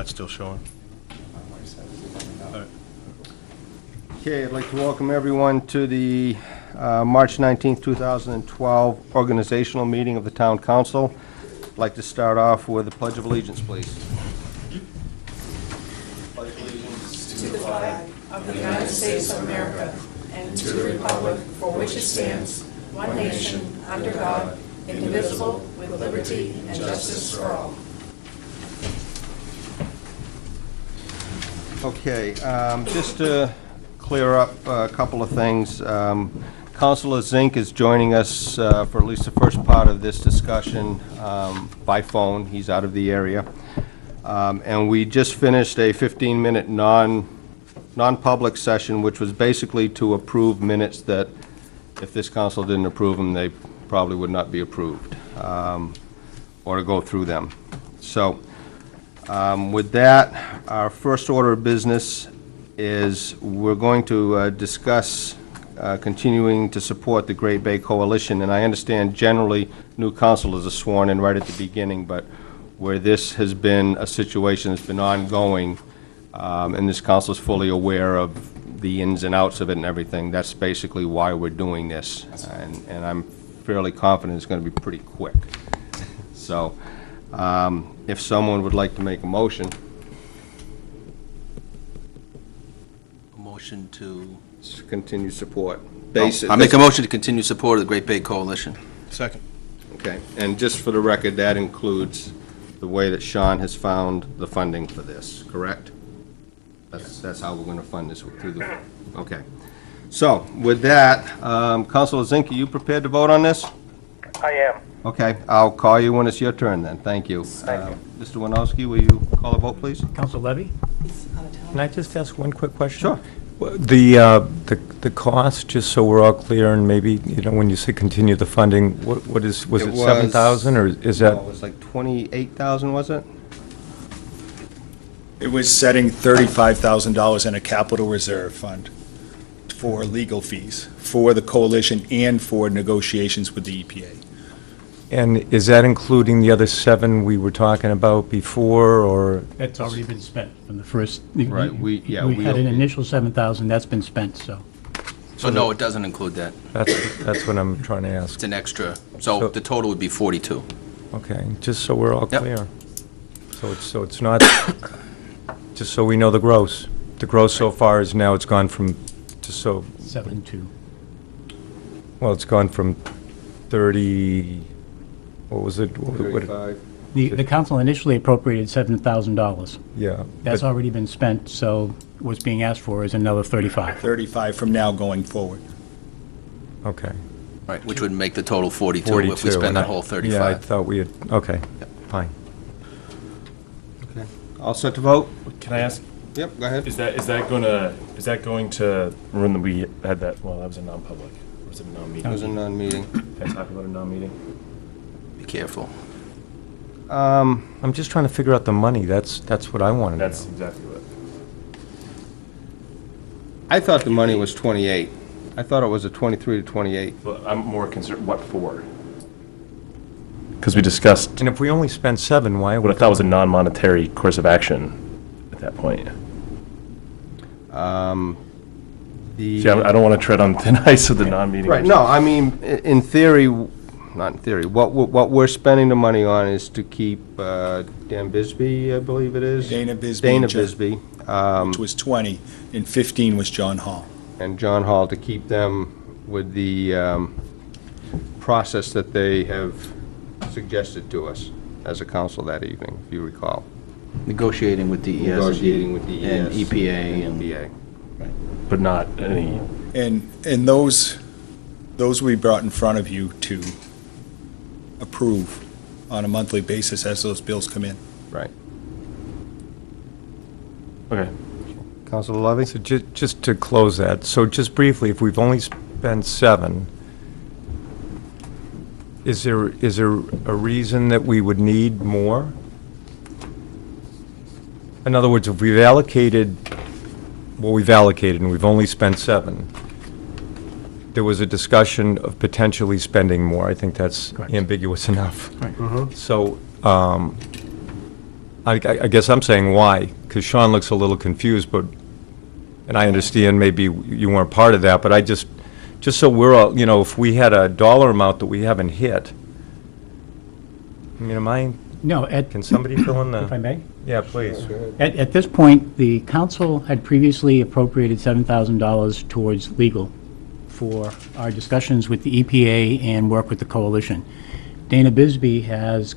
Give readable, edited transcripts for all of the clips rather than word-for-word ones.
that's still showing. Okay, I'd like to welcome everyone to the March 19th, 2012 organizational meeting of the Town Council. I'd like to start off with the Pledge of Allegiance, please. Pledge of allegiance to the flag of the United States of America and to the republic for which it stands, one nation, under God, indivisible, with liberty and justice for all. Okay, just to clear up a couple of things. Councilor Zink is joining us for at least the first part of this discussion by phone. He's out of the area. And we just finished a 15-minute non-public session, which was basically to approve minutes that, if this council didn't approve them, they probably would not be approved, or to go through them. So, with that, our first order of business is we're going to discuss continuing to support the Great Bay Coalition. And I understand generally new councilors are sworn in right at the beginning, but where this has been a situation that's been ongoing, and this council is fully aware of the ins and outs of it and everything, that's basically why we're doing this. And I'm fairly confident it's going to be pretty quick. So, if someone would like to make a motion. Motion to... Continue support. I make a motion to continue support of the Great Bay Coalition. Second. Okay, and just for the record, that includes the way that Sean has found the funding for this, correct? That's how we're going to fund this through the, okay. So, with that, Councilor Zink, are you prepared to vote on this? I am. Okay, I'll call you when it's your turn then, thank you. Thank you. Mr. Winowski, will you call a vote, please? Council Levy? Can I just ask one quick question? Sure. The cost, just so we're all clear, and maybe, you know, when you say continue the funding, what is, was it 7,000, or is that? No, it was like 28,000, was it? It was setting $35,000 in a capital reserve fund for legal fees, for the coalition and for negotiations with the EPA. And is that including the other 7 we were talking about before, or? That's already been spent from the first. Right, we had an initial 7,000, that's been spent, so. So no, it doesn't include that. That's what I'm trying to ask. It's an extra. So the total would be 42. Okay, just so we're all Yep. clear. So it's not, just so we know the gross. The gross so far is now, it's gone from, just so. 7.2. Well, it's gone from 30, what was it? 35. The council initially appropriated $7,000. Yeah. That's but- already been spent, so what's being asked for is another 35. 35 from now going forward. Okay. Right, which would make the total 42 if 42. we spend and that whole 35. Yeah, I thought we had, okay, fine. Okay. All set to vote? Can I ask, Yep, go ahead. is that going to, remember we had that, well, that was a non-public, or was it a non-meeting? It was a non-meeting. Can I talk about a non-meeting? Be careful. I'm just trying to figure out the money. That's what I wanted to know. That's exactly what. I thought the money was 28. I thought it was a 23 to 28. Well, I'm more concerned, what for? Because we discussed And if we only spend 7, why? what I thought was a non-monetary course of action at that point. See, I don't want to tread on thin ice with the non-meeting. Right, no, I mean, in theory, not in theory, what we're spending the money on is to keep Dan Bisbee, I believe it is. Dana Bisbee. Dana and John- Bisbee. Which was 20, and 15 was John Hall. And John Hall, to keep them with the process that they have suggested to us as a council that evening, if you recall. Negotiating with DES. Negotiating with DES. And EPA. And EPA. But not any, And those we brought in front of you to approve on a monthly basis as those bills come in. Right. okay. Councilor Levy? So just to close that, so just briefly, if we've only spent 7, is there a reason that we would need more? In other words, if we've allocated what we've allocated and we've only spent 7, there was a discussion of potentially spending more. I think that's Correct. ambiguous enough. Right. So, I guess I'm saying why, because Sean looks a little confused, but, and I understand maybe you weren't part of that, but I just so we're all, if we had a dollar amount that we haven't hit, I mean, No, can somebody fill in the? if I may? Yeah, please. At this point, the council had previously appropriated $7,000 towards legal for our discussions with the EPA and work with the coalition. Dana Bisbee has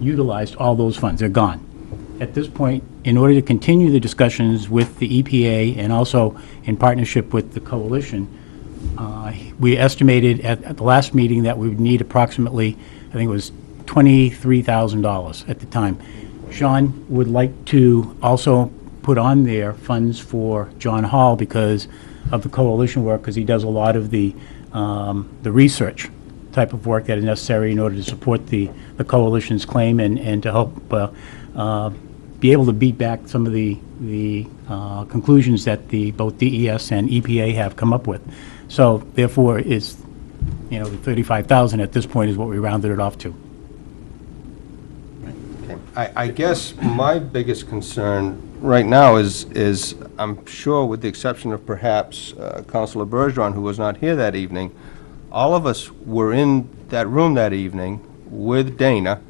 utilized all those funds. They're gone. At this point, in order to continue the discussions with the EPA and also in partnership with the coalition, we estimated at the last meeting that we would need approximately, I think it was $23,000 at the time. Sean would like to also put on there funds for John Hall because of the coalition work, because he does a lot of the research type of work that is necessary in order to support the coalition's claim and to help be able to beat back some of the conclusions that both DES and EPA have come up with. So therefore, it's, the 35,000 at this point is what we rounded it off to. I guess my biggest concern right now is I'm sure, with the exception of perhaps Councilor Bergeron, who was not here that evening, all of us were in that room that evening with Dana.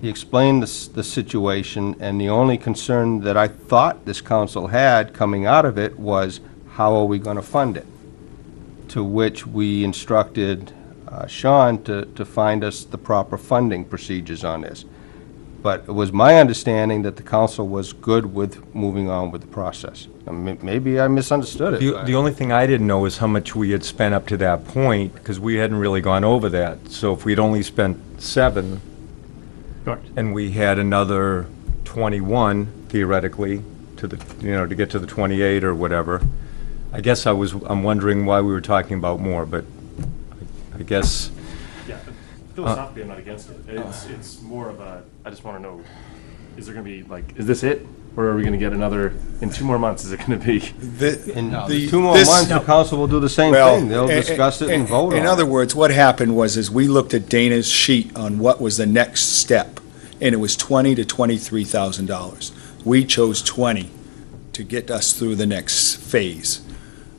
He explained the situation, and the only concern that I thought this council had coming out of it was, how are we going to fund it? To which we instructed Sean to find us the proper funding procedures on this. But it was my understanding that the council was good with moving on with the process. Maybe I misunderstood it. The only thing I didn't know is how much we had spent up to that point, because we hadn't really gone over that. So if we'd only spent 7, Correct. and we had another 21 theoretically to to get to the 28 or whatever, I guess I'm wondering why we were talking about more, but I guess. Yeah, philosophically, I'm not against it. It's more of I just want to know, is there going to be, is this it? Or are we going to get another, in 2 more months, is it going to be? In 2 more months, the council will do the same thing. They'll discuss it and vote on it. In other words, what happened was we looked at Dana's sheet on what was the next step, and it was $20,000 to $23,000. We chose 20 to get us through the next phase.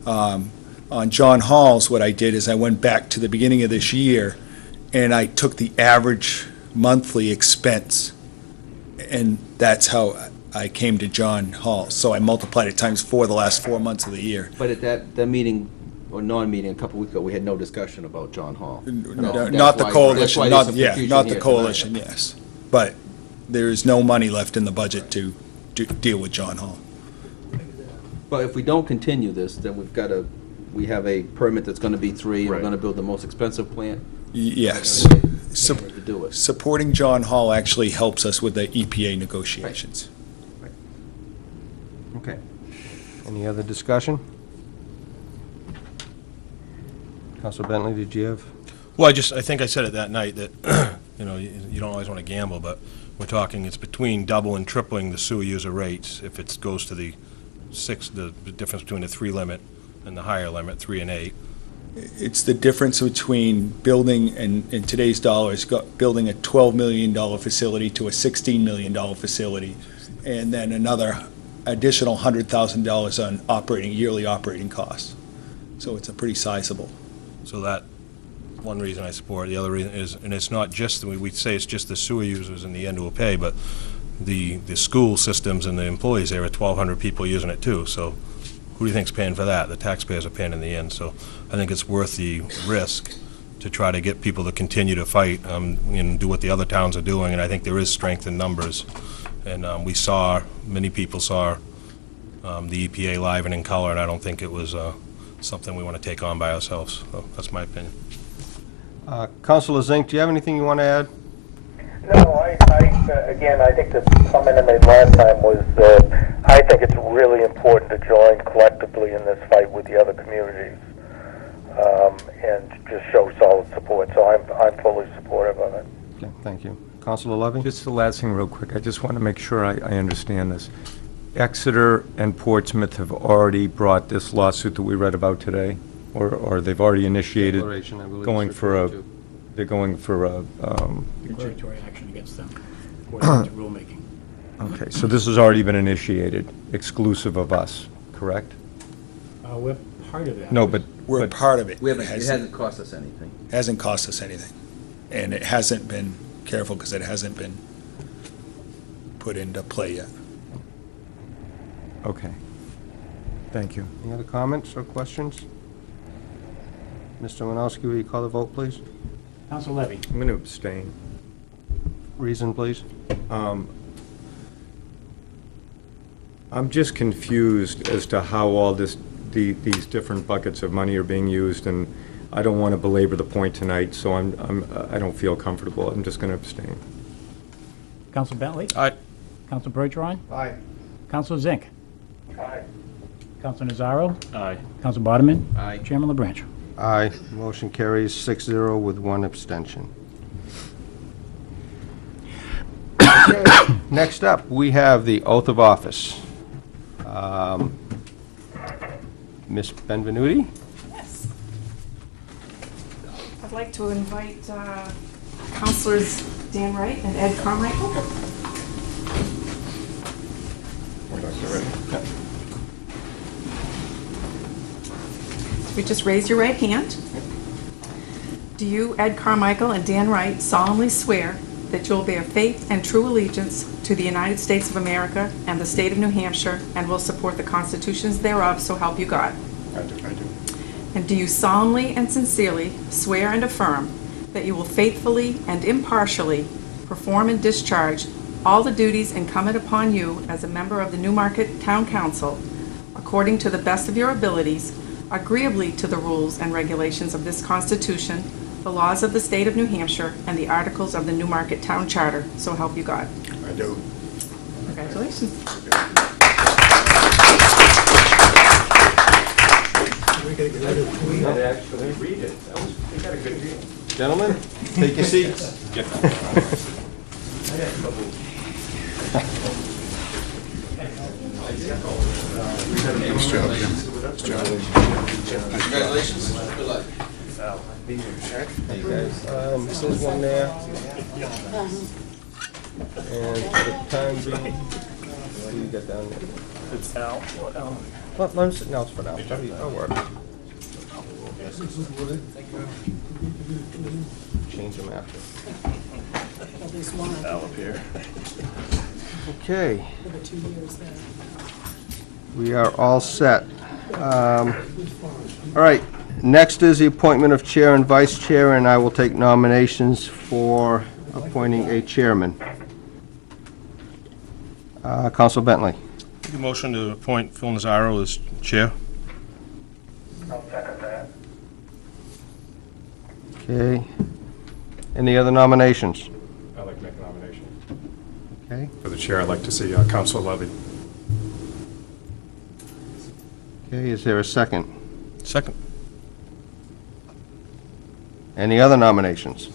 On John Hall's, what I did is I went back to the beginning of this year, and I took the average monthly expense, and that's how I came to John Hall. So I multiplied it times 4 the last 4 months of the year. But at that meeting, or non-meeting, a couple weeks ago, we had no discussion about John Hall. Not the coalition, not the coalition, tonight. yes. But there is no money left in the budget to deal with John Hall. But if we don't continue this, then we have a permit that's gonna be 3, and we're Right. gonna build the most expensive plant. Yes. To do it. Supporting John Hall actually helps us with the EPA negotiations. Okay. Any other discussion? Councilor Bentley, did you have? Well, I think I said it that night that, you don't always want to gamble, but we're talking, it's between double and tripling the sewer user rates if it goes to the difference between the 3 limit and the higher limit, 3 and 8. It's the difference between building, in today's dollars, building a $12 million facility to a $16 million facility, and then another additional $100,000 on yearly operating costs. So it's a pretty sizable. So that, one reason I support it. The other reason is, and it's not just, we say it's just the sewer users in the end who will pay, but the school systems and the employees, there are 1,200 people using it too, so who do you think's paying for that? The taxpayers are paying in the end, so I think it's worth the risk to try to get people to continue to fight and do what the other towns are doing, and I think there is strength in numbers. And many people saw the EPA live and in color, and I don't think it was something we want to take on by ourselves. So that's my opinion. Councilor Zink, do you have anything you want to add? No, again, I think the comment I made last time was, I think it's really important to join collectively in this fight with the other communities, and just show solid support. So I'm fully supportive of it. Okay, thank you. Councilor Levy? Just the last thing real quick, I just want to make sure I understand this. Exeter and Portsmouth have already brought this lawsuit that we read about today, or they've already initiated Declaration, I believe going it's for a, referred to. they're going for a, Regulatory action against them, according to rulemaking. Okay, so this has already been initiated, exclusive of us, correct? We're part of that. No, but We're part of it. We haven't, it Hasn't- hasn't cost us anything. Hasn't cost us anything. And it hasn't been, careful, because it hasn't been put into play yet. Okay. Thank you. Any other comments or questions? Mr. Winowski, will you call the vote, please? Counsel Levy. I'm going to abstain. Reason, please? I'm just confused as to how all these different buckets of money are being used, and I don't want to belabor the point tonight, so I don't feel comfortable. I'm just going to abstain. Counsel Bentley. Aye. Counsel Bergeron. Aye. Counsel Zink. Aye. Counsel Nazaro. Aye. Counsel Bodeman. Aye. Chairman LaBranch. Aye. Motion carries 6-0 with one abstention. Okay, next up, we have the oath of office. Ms. Benvenuti? Yes. I'd like to invite Councilors Dan Wright and Ed Carmichael. So we just raise your right hand. Do you, Ed Carmichael and Dan Wright, solemnly swear that you will bear faith and true allegiance to the United States of America and the state of New Hampshire, and will support the constitutions thereof, so help you God? I do. And do you solemnly and sincerely swear and affirm that you will faithfully and impartially perform and discharge all the duties incumbent upon you as a member of the Newmarket Town Council, according to the best of your abilities, agreeably to the rules and regulations of this Constitution, the laws of the state of New Hampshire, and the articles of the Newmarket Town Charter, so help you God? I do. Congratulations. Actually, read it. They got a good deal. Gentlemen, take your seats. Congratulations. Good luck. Hey, guys, this is one there. And for the time being, what do you got down there? It's Al. What, Al? Let me sit down for now. That'll work. Change them after. Al up here. Okay. We are all set. All right, next is the appointment of chair and vice chair, and I will take nominations for appointing a chairman. Counsel Bentley. Make a motion to appoint Phil Nazaro as chair. I'll second that. Okay. Any other nominations? I'd like to make a nomination. Okay. For the chair, I'd like to see Councilor Levy. Okay, is there a second? Second. Any other nominations?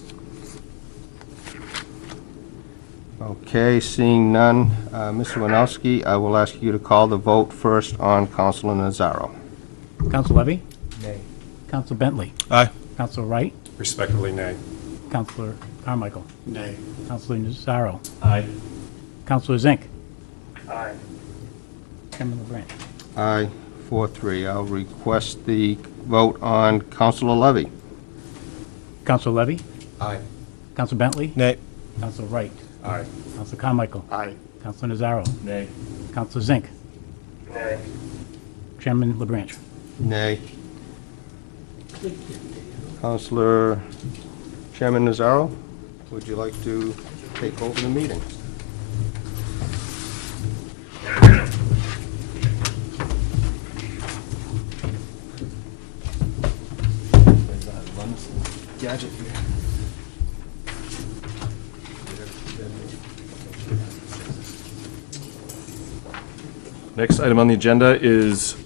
Okay, seeing none, Mr. Winowski, I will ask you to call the vote first on Councilor Nazaro. Counsel Levy. Nay. Counsel Bentley. Aye. Counsel Wright. Respectively, nay. Counselor Carmichael. Nay. Counselor Nazaro. Aye. Counselor Zink. Aye. Chairman LaBranch. Aye, 4-3. I'll request the vote on Councilor Levy. Counsel Levy. Aye. Counsel Bentley. Nay. Counsel Wright. Aye. Counselor Carmichael. Aye. Counselor Nazaro. Nay. Counselor Zink. Nay. Chairman LaBranch. Nay. Councilor Chairman Nazaro, would you like to take over the meeting? Gadget here. Next item on the agenda is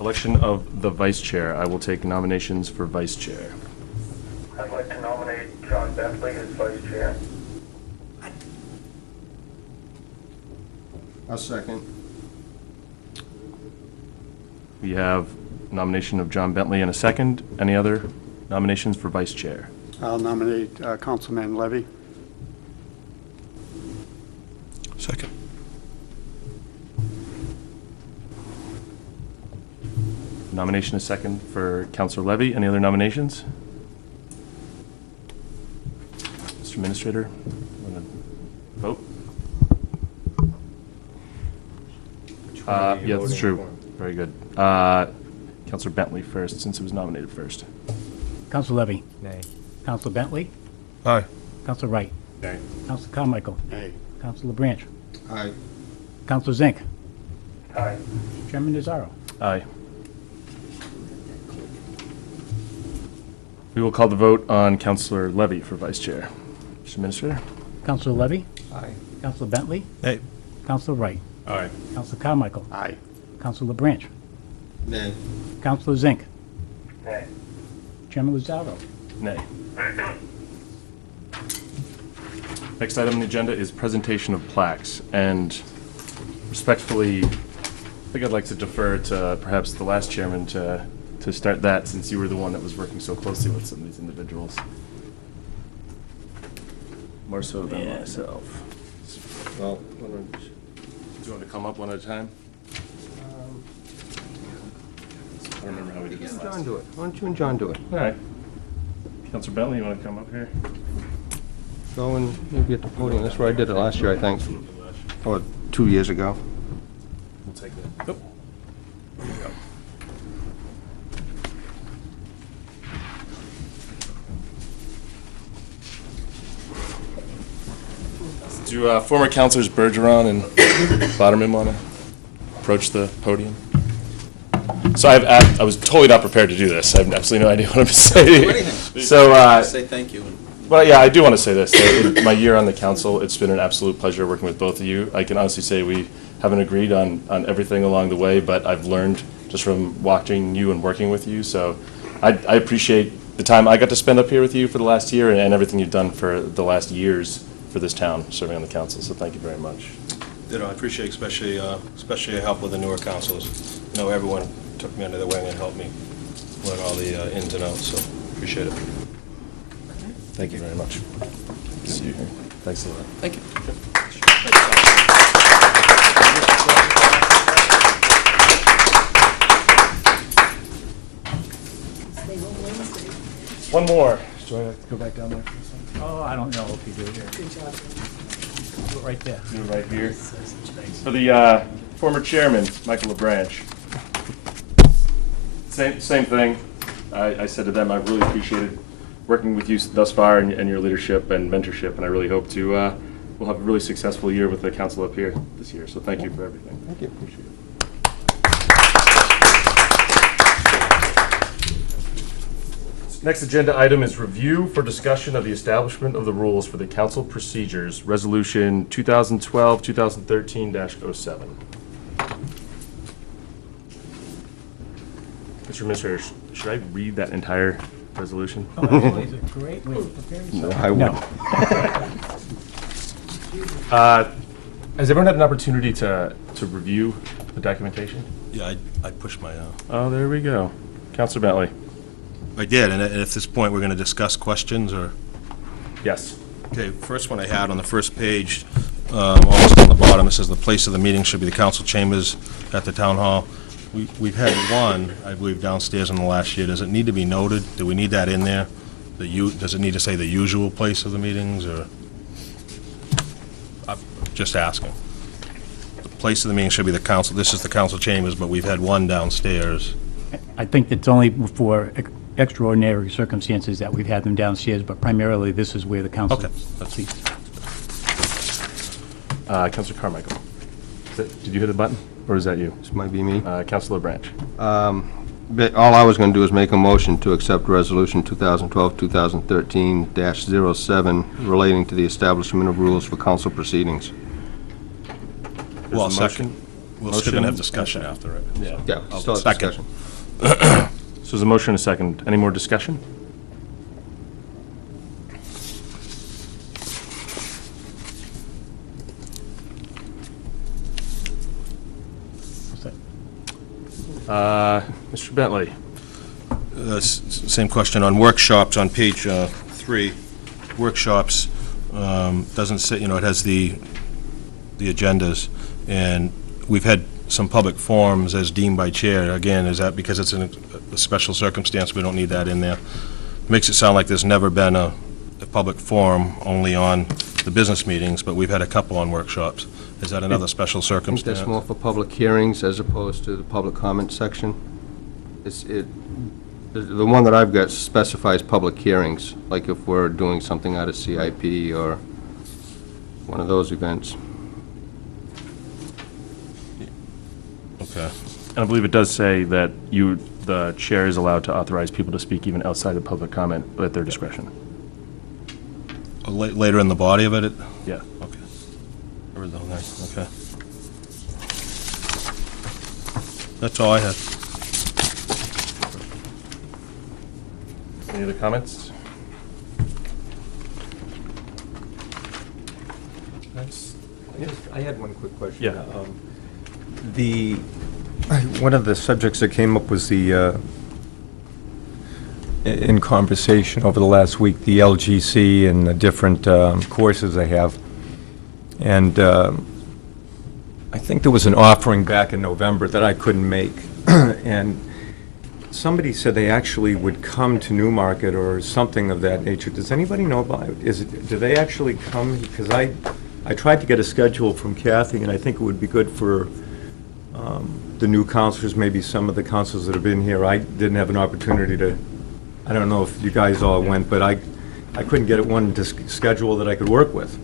election of the vice chair. I will take nominations for vice chair. I'd like to nominate John Bentley as vice chair. A second. We have nomination of John Bentley and a second. Any other nominations for vice chair? I'll nominate Councilman Levy. Second. Nomination is second for Counselor Levy. Any other nominations? Mr. Administrator, want to vote? Yeah, that's true. Very good. Counselor Bentley first, since it was nominated first. Counselor Levy. Nay. Counselor Bentley. Aye. Counselor Wright. Aye. Counselor Carmichael. Aye. Counselor Branch. Aye. Counselor Zink. Aye. Chairman Nazaro. Aye. We will call the vote on Counselor Levy for Vice Chair. Mr. Administrator? Counselor Levy. Aye. Counselor Bentley. Hey. Counselor Wright. Aye. Counselor Carmichael. Aye. Counselor Branch. Nay. Counselor Zink. Nay. Chairman Lazaro. Nay. Next item on the agenda is presentation of plaques, and respectfully, I think I'd like to defer to perhaps the last chairman to start that, since you were the one that was working so closely with some of these individuals. More so than myself. Well, Do you want to come up one at a time? I don't remember how we did this last John time. do it. Why don't you and John do it? All right. Counselor Bentley, you want to come up here? Go and maybe at the podium. That's where I did it last year, I think. Or 2 years ago. We'll take that. Oh. There you go. Do former councilors Bergeron and Boderman want to approach the podium? So I was totally not prepared to do this. I have absolutely no idea what I'm saying. So, Say thank you. well, yeah, I do want to say this. In my year on the council, it's been an absolute pleasure working with both of you. I can honestly say we haven't agreed on everything along the way, but I've learned just from watching you and working with you. So I appreciate the time I got to spend up here with you for the last year and everything you've done for the last years for this town, serving on the council. So thank you very much. You know, I appreciate especially your help with the newer councilors. You know, everyone took me under the wing and helped me learn all the ins and outs, so appreciate it. Thank you very much. See you here. Thanks a lot. Thank you. One more. Do I have to go back down there for this one? Oh, I don't know if you do here. Good job. Put it right there. Do it right here. For the former chairman, Michael LaBranch. Same thing. I said to them, I really appreciated working with you thus far and your leadership and mentorship, and I really hope to we'll have a really successful year with the council up here this year. So thank you for everything. Thank you. Appreciate it. Next agenda item is review for discussion of the establishment of the rules for the council procedures, Resolution 2012-2013-07. Mr. Administrator, should I read that entire resolution? Oh, actually, it's a great way to prepare yourself. I No. Has everyone had an opportunity to review the documentation? Yeah, I pushed my, Oh, there we go. Councilor Bentley. I did, and at this point, we're going to discuss questions, or? Yes. Okay, first one I had on the first page, almost on the bottom, it says the place of the meeting should be the council chambers at the town hall. We've had one, I believe, downstairs in the last year. Does it need to be noted? Do we need that in there? Does it need to say the usual place of the meetings, or? I'm just asking. The place of the meeting should be the council, this is the council chambers, but we've had one downstairs. I think it's only for extraordinary circumstances that we've had them downstairs, but primarily this is where the council Okay, that's- seats. Councilor Carmichael. Did you hit a button, or is that you? This might be me. Councilor Branch. But all I was going to do is make a motion to accept Resolution 2012-2013-07 relating to the establishment of rules for council proceedings. Well, There's a second. We're still going to have Motion. discussion after it. Yeah. Yeah, still have Second. discussion. So there's a motion and a second. Any more discussion? What's that? Mr. Bentley. Same question on workshops on page 3. Workshops doesn't say, it has the agendas, and we've had some public forums as deemed by chair. Again, is that because it's in a special circumstance, we don't need that in there? Makes it sound like there's never been a public forum, only on the business meetings, but we've had a couple on workshops. Is that another special I think circumstance? that's more for public hearings as opposed to the public comment section. The one that I've got specifies public hearings, like if we're doing something out of CIP or one of those events. Okay. And I believe it does say that the chair is allowed to authorize people to speak even outside of public comment at their discretion. Later in the body of it? Yeah. Okay. Okay. That's all I had. Any other comments? I had one quick question. Yeah. One of the subjects that came up was in conversation over the last week, the LGC and the different courses they have. And I think there was an offering back in November that I couldn't make. And somebody said they actually would come to Newmarket or something of that nature. Does anybody know about it? Do they actually come? Because I tried to get a schedule from Kathy, and I think it would be good for the new counselors, maybe some of the counselors that have been here. I didn't have an opportunity to, I don't know if you guys all went, but I couldn't get it one schedule that I could work with.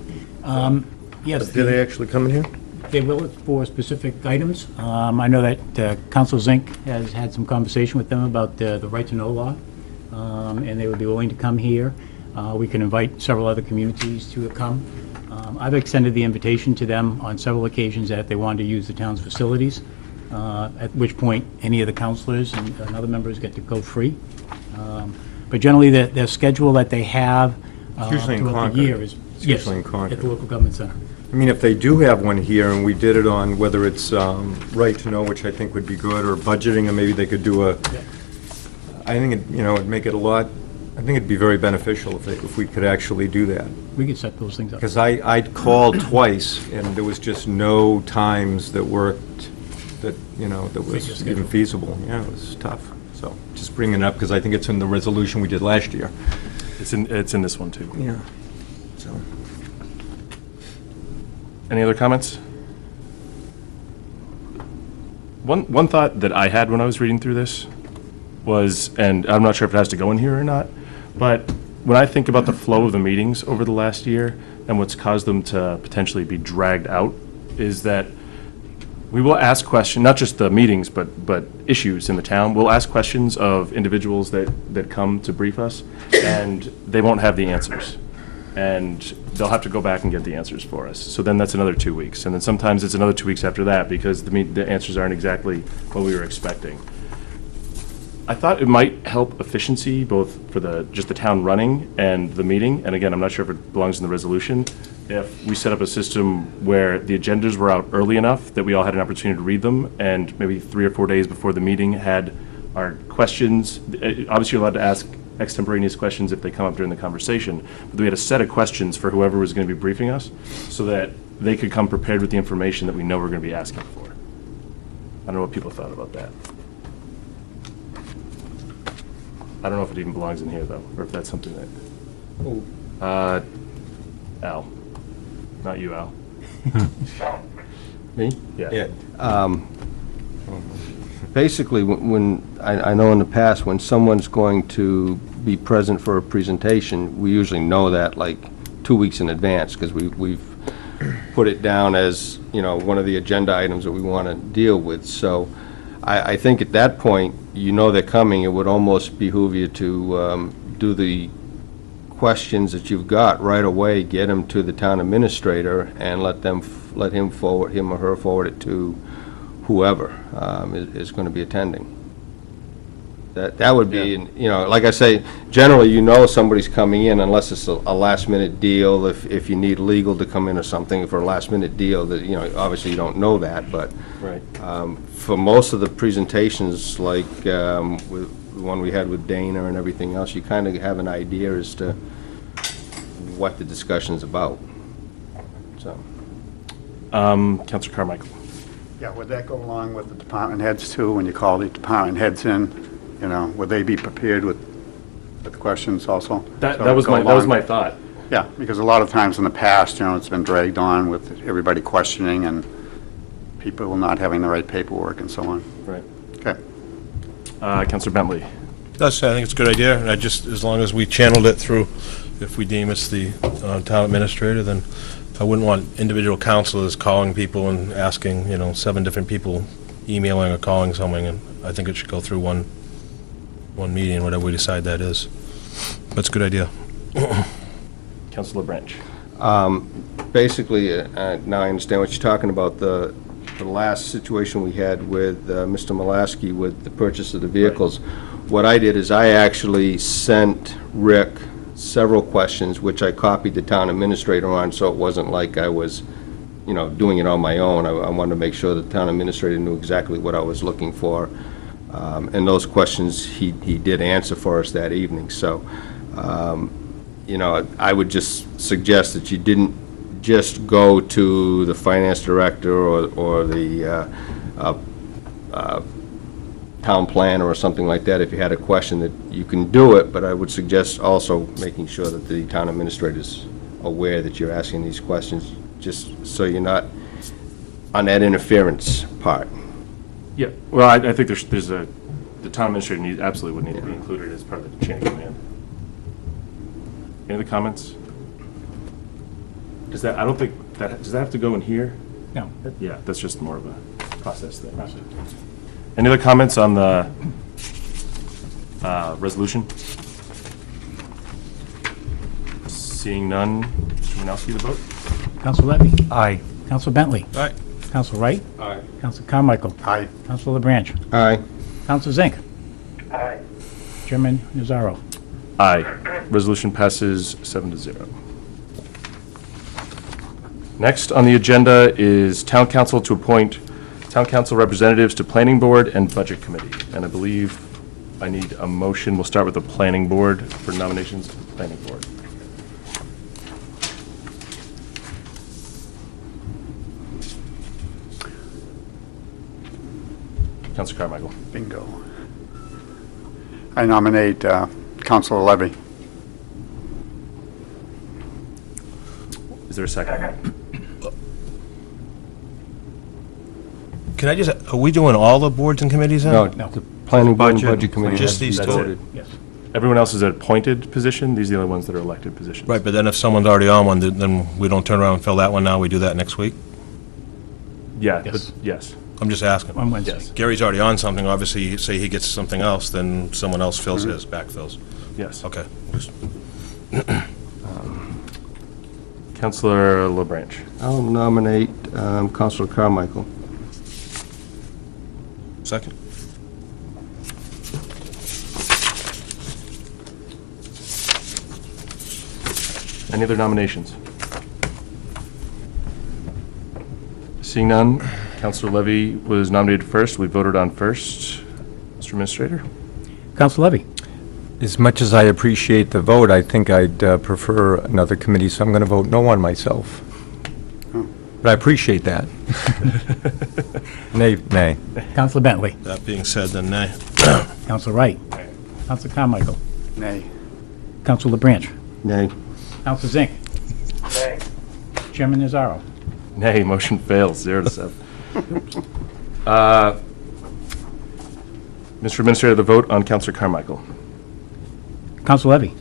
Yes. Did they actually come in here? They will for specific items. I know that Council Zink has had some conversation with them about the right-to-know law, and they would be willing to come here. We can invite several other communities to come. I've extended the invitation to them on several occasions that they wanted to use the town's facilities, at which point any of the councilors and other members get to go free. But generally, their schedule that they have Usually in throughout the Concord. year is, It's yes, usually in Concord. at the local government center. I mean, if they do have one here, and we did it on whether it's right to know, which I think would be good, or budgeting, and maybe they could do I think, it'd make it a lot, I think it'd be very beneficial if we could actually do that. We could set those things up. Because I'd called twice, and there was just no times that worked, that was your even schedule. feasible. Yeah, it was tough. So, just bringing it up, because I think it's in the resolution we did last year. It's in this one, too. Yeah. So. Any other comments? One thought that I had when I was reading through this was, and I'm not sure if it has to go in here or not, but when I think about the flow of the meetings over the last year and what's caused them to potentially be dragged out, is that we will ask questions, not just the meetings, but issues in the town. We'll ask questions of individuals that come to brief us, and they won't have the answers. And they'll have to go back and get the answers for us. So then that's another 2 weeks. And then sometimes it's another 2 weeks after that because the answers aren't exactly what we were expecting. I thought it might help efficiency, both for just the town running and the meeting. And again, I'm not sure if it belongs in the resolution. If we set up a system where the agendas were out early enough that we all had an opportunity to read them, and maybe 3 or 4 days before the meeting had our questions. Obviously, you're allowed to ask extemporaneous questions if they come up during the conversation, but we had a set of questions for whoever was going to be briefing us so that they could come prepared with the information that we know we're going to be asking for. I don't know what people thought about that. I don't know if it even belongs in here, though, or if that's something that... Al. Not you, Al. Me? Yeah. Basically, when I know in the past, when someone's going to be present for a presentation, we usually know that like 2 weeks in advance, because we've put it down as, one of the agenda items that we want to deal with. So I think at that point, they're coming, it would almost behoove you to do the questions that you've got right away, get them to the town administrator, and let him or her forward it to whoever is going to be attending. That would be, like I say, generally, somebody's coming in unless it's a last-minute deal. If you need legal to come in or something for a last-minute deal, that obviously you don't know that. But Right. For most of the presentations, like with the one we had with Dana and everything else, you kind of have an idea as to what the discussion's about. So. Councilor Carmichael. Yeah, would that go along with the department heads too, when you call the department heads in? You know, would they be prepared with questions also? That So was go my, that was along- my thought. Yeah, because a lot of times in the past, you know, it's been dragged on with everybody questioning and people not having the right paperwork and so on. Right. Okay. Counselor Bentley. I think it's a good idea, and as long as we channeled it through, if we deem it's the town administrator, then I wouldn't want individual counselors calling people and asking, 7 different people emailing or calling someone, and I think it should go through one meeting, whatever we decide that is. That's a good idea. Counselor Branch. Basically, now I understand what you're talking about, the last situation we had with Mr. Malasky with the purchase of the vehicles. What I did is I actually sent Rick several questions, which I copied the town administrator on, so it wasn't like I was, doing it on my own. I wanted to make sure the town administrator knew exactly what I was looking for. And those questions he did answer for us that evening. So, I would just suggest that you didn't just go to the finance director or the town planner or something like that. If you had a question, that you can do it, but I would suggest also making sure that the town administrator is aware that you're asking these questions, just so you're not on that interference part. Yeah, well, I think there's the town administrator absolutely would need to be included as part of the chain of command. Any other comments? Does that have to go in here? No. Yeah, that's just more of a process thing. Any other comments on the resolution? Seeing none, Mr. Manowski, the vote? Counsel Levy. Aye. Counsel Bentley. All right. Counsel Wright. Aye. Counsel Carmichael. Aye. Counsel LeBranch. Aye. Counsel Zink. Aye. Chairman Nazaro. Aye. Resolution passes 7-0. Next on the agenda is Town Council to appoint Town Council representatives to Planning Board and Budget Committee. And I believe I need a motion. We'll start with the Planning Board for nominations to the Planning Board. Councilor Carmichael. Bingo. I nominate Councilor Levy. Is there a second? Can I just, are we doing all the boards and committees now? No, the planning board and budget committee. Just these That's two? it. Yes. Everyone else is an appointed position. These are the only ones that are elected positions. Right, but then if someone's already on one, then we don't turn around and fill that one now, we do that next week? Yeah, Yes. but yes. I'm just asking. On Wednesday. Yes. Gary's already on something, obviously, say he gets something else, then someone else fills his, backfills. Yes. Okay. Councilor LaBranche. I'll nominate Councilor Carmichael. Second? Any other nominations? Seeing none, Councilor Levy was nominated first. We voted on first. Mr. Administrator? Counsel Levy. As much as I appreciate the vote, I think I'd prefer another committee, so I'm going to vote no on myself. But I appreciate that. Nay. Counsel Bentley. That being said, then nay. Counsel Wright. Counsel Carmichael. Nay. Counsel LeBranch. Nay. Counsel Zink. Nay. Chairman Nazaro. Nay, motion fails, 0-7. Mr. Administrator, the vote on Councilor Carmichael. Counsel Levy.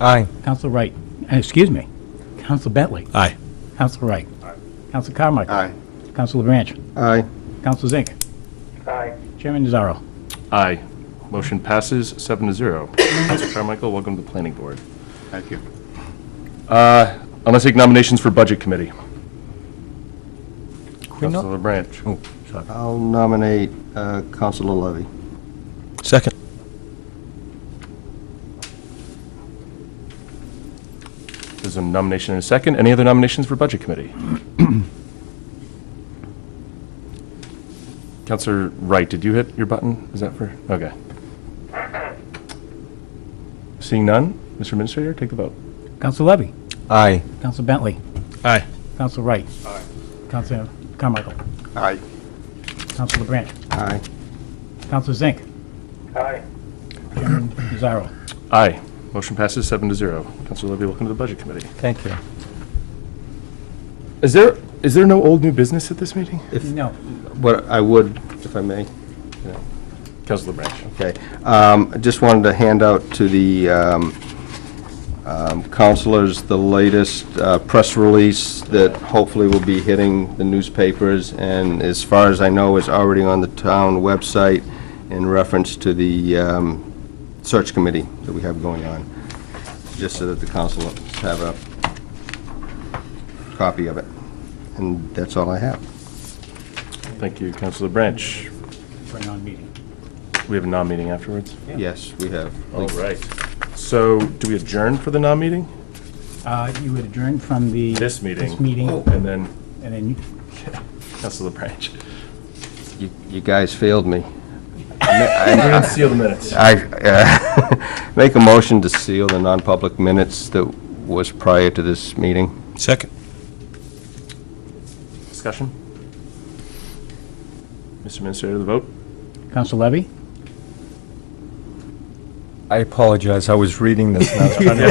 Aye. Counsel Wright. Excuse me. Counsel Bentley. Aye. Counsel Wright. Counsel Carmichael. Aye. Counsel LeBranch. Aye. Counsel Zink. Aye. Chairman Nazaro. Aye. Motion passes 7-0. Councilor Carmichael, welcome to the Planning Board. Thank you. Unless take nominations for Budget Committee. we not- Councilor LaBranch. Oh, sorry. I'll nominate Councilor Levy. Second? There's a nomination and a second. Any other nominations for Budget Committee? Councilor Wright, did you hit your button? Is that for? Okay. Seeing none, Mr. Administrator, take the vote. Counsel Levy. Aye. Counsel Bentley. Aye. Counsel Wright. Counsel Carmichael. Aye. Counselor Branch. Aye. Counselor Zink. Aye. Chairman Pizarro. Aye. Motion passes 7-0. Counselor Levy, welcome to the Budget Committee. Thank you. Is there no old new business at this meeting? No. What I would, if I may. Counselor Branch. Okay. I just wanted to hand out to the counselors the latest press release that hopefully will be hitting the newspapers, and as far as I know, is already on the town website in reference to the search committee that we have going on, just so that the councilors have a copy of it. And that's all I have. Thank you, Counselor Branch. For a non-meeting. We have a non-meeting afterwards? Yes, we have. All right. So, do we adjourn for the non-meeting? You would adjourn from the... This meeting. This meeting, And then, and then Counselor Branch. You guys failed me. We're going to seal the minutes. I make a motion to seal the non-public minutes that was prior to this meeting. Second. Discussion? Mr. Administrator, the vote? Counselor Levy. I apologize, I was reading this and I was trying to...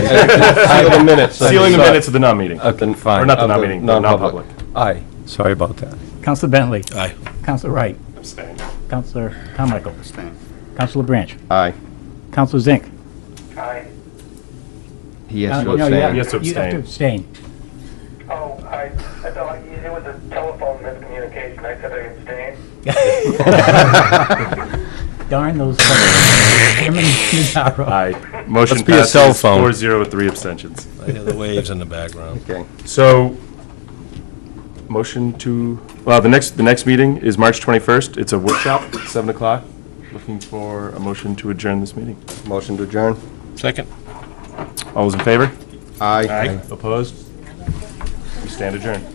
Seal the minutes. Sealing the minutes of the non-meeting. Okay, fine. Or not the Of the non-meeting, the non-public. non-public. Aye, sorry about that. Counselor Bentley. Aye. Counselor Wright. Abstain. Counselor Carmichael. Abstain. Counselor Branch. Aye. Counselor Zink. Aye. He has to No, you abstain. have- He has to You have to abstain. abstain. Oh, I thought it was a telephone miscommunication. I said I abstained. Darn those... Chairman Pizarro. Aye. Motion Must be a passes cell phone. 4-0 with 3 abstentions. I hear the waves in the background. Okay. So, motion to, well, the next meeting is March 21st. It's a workshop, 7 o'clock. Looking for a motion to adjourn this meeting. Motion to adjourn? Second. All those in favor? Aye. Opposed? We stand adjourned.